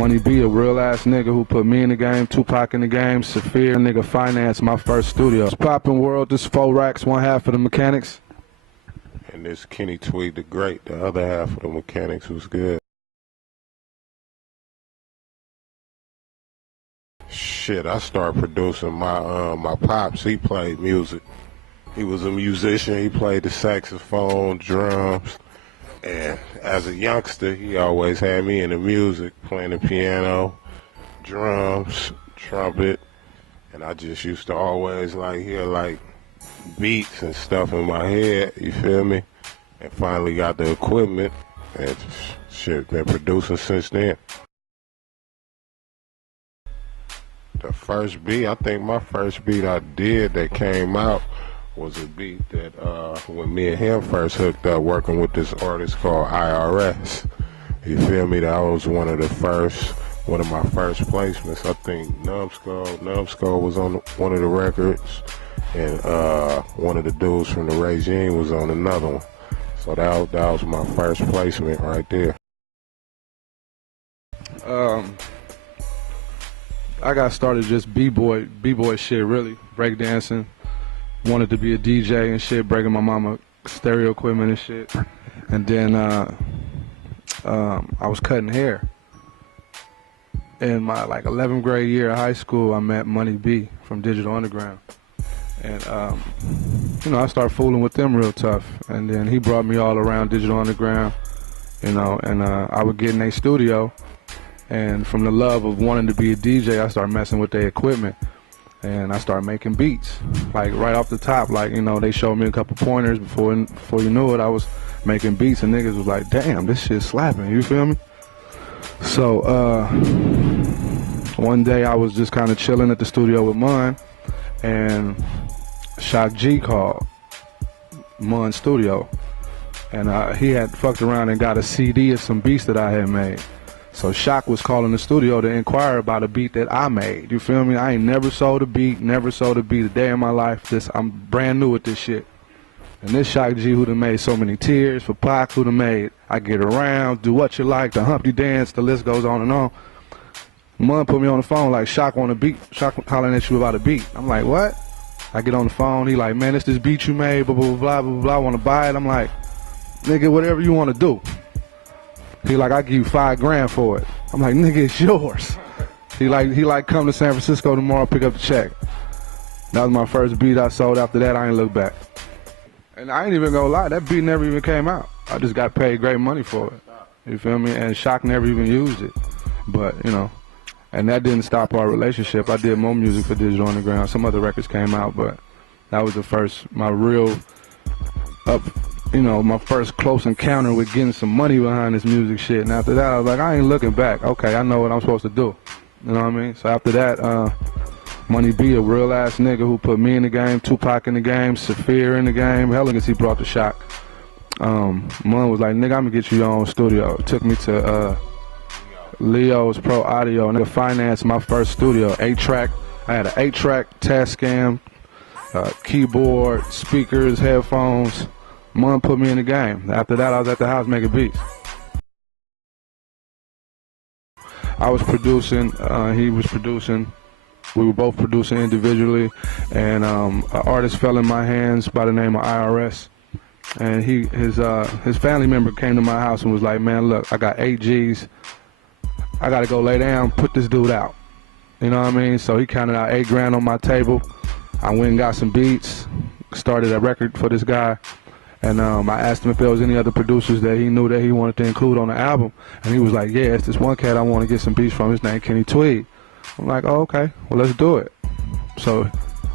Money B, a real ass nigga who put me in the game, Tupac in the game, Saphir nigga financed my first studio. It's poppin' world, this 4 racks, 1/2 of the Mekanix. And this Kenny Tweed the Great, the other half of the Mekanix was good. Shit, I started producing my pops. He played music. He was a musician. He played the saxophone, drums, and as a youngster, he always had me in the music, playing the piano, drums, trumpet, and I just used to always hear beats and stuff in my head. You feel me? And finally got the equipment, and shit, been producing since then. The first beat, I think my first beat I did that came out was a beat that when me and him first hooked up working with this artist called IRS. You feel me? That was one of my first placements. I think Numbskull was on one of the records, and one of the dudes from the Regime was on another one. So that was my first placement right there. I got started just b-boy shit, really, breakdancing. Wanted to be a DJ and shit, breaking my mama stereo equipment and shit. And then I was cutting hair. In my 11th grade year of high school, I met Money B from Digital Underground. And I started fooling with them real tough. And then he brought me all around Digital Underground, and I would get in their studio. And from the love of wanting to be a DJ, I started messing with their equipment. And I started making beats, right off the top. They showed me a couple pointers before you knew it. I was making beats, and niggas was like, "Damn, this shit's slapping." You feel me? So one day I was just kind of chilling at the studio with Mun, and Shock G called Mun's studio, and he had fucked around and got a CD of some beats that I had made. So Shock was calling the studio to inquire about a beat that I made. You feel me? I ain't never sold a beat a day in my life. I'm brand new at this shit. And this Shock G who done made So Many Tears for Pac, who done made I Get Around, Do What You Like, The Humpty Dance, the list goes on and on. Mun put me on the phone like, Shock on a beat, Shock hollering at you about a beat. I'm like, what? I get on the phone, he like, man, it's this beat you made, blah, blah, blah, blah, blah, I want to buy it. I'm like, nigga, whatever you want to do. He like, I give you $5 grand for it. I'm like, nigga, it's yours. He like, come to San Francisco tomorrow, pick up the check. That was my first beat I sold. After that, I ain't looked back. And I ain't even gonna lie, that beat never even came out. I just got paid great money for it. You feel me? And Shock never even used it. But, and that didn't stop our relationship. I did more music for Digital Underground. Some other records came out, but that was the first, my first close encounter with getting some money behind this music shit. And after that, I was like, I ain't looking back. Okay, I know what I'm supposed to do. You know what I mean? So after that, Money B, a real ass nigga who put me in the game, Tupac in the game, Saphir in the game. Hell, I guess he brought the Shock. Mun was like, nigga, I'm gonna get you your own studio. Took me to Leo's Pro Audio, and they financed my first studio, 8-track. I had an 8-track, Tascam, keyboard, speakers, headphones. Mun put me in the game. After that, I was at the house making beats. I was producing, he was producing. We were both producing individually, and an artist fell in my hands by the name of IRS. And his family member came to my house and was like, man, look, I got 8 G's. I got to go lay down, put this dude out. You know what I mean? So he counted out 8 grand on my table. I went and got some beats, started a record for this guy. And I asked him if there was any other producers that he knew that he wanted to include on the album. And he was like, yeah, it's this one cat I want to get some beats from. His name Kenny Tweed. I'm like, oh, okay, well, let's do it. So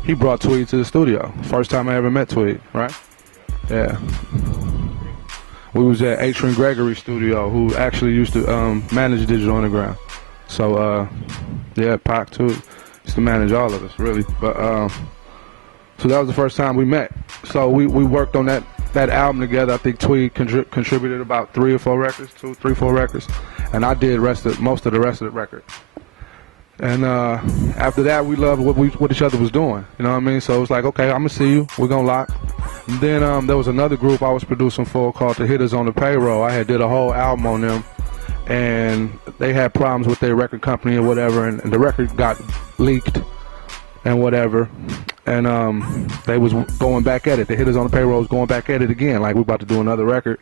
he brought Tweed to the studio. First time I ever met Tweed, right? Yeah. We was at Adrian Gregory's studio, who actually used to manage Digital Underground. So, yeah, Pac, too, used to manage all of us, really. But so that was the first time we met. So we worked on that album together. I think Tweed contributed about 3 or 4 records, 2, 3, 4 records. And I did most of the rest of the record. And after that, we loved what each other was doing. You know what I mean? So it was like, okay, I'm going to see you. We're going to lock. And then there was another group I was producing for called The Hitters on the Payroll. I had did a whole album on them. and they had problems with their record company or whatever, and the record got leaked and whatever, and they was going back at it. The hitters on the payroll was going back at it again, like we about to do another record.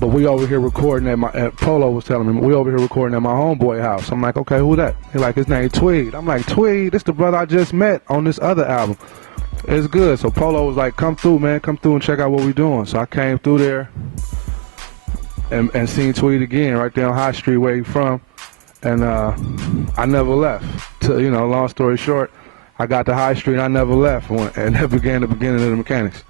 But we over here recording at Polo was telling me, we over here recording at my homeboy house. I'm like, okay, who that? He like, his name Tweed. I'm like, Tweed, this the brother I just met on this other album. It's good. So Polo was like, come through, man, come through and check out what we doing. So I came through there and seen Tweed again right there on High Street where he from. And I never left. You know, long story short, I got to High Street and I never left. And that began the beginning of the Mekanix.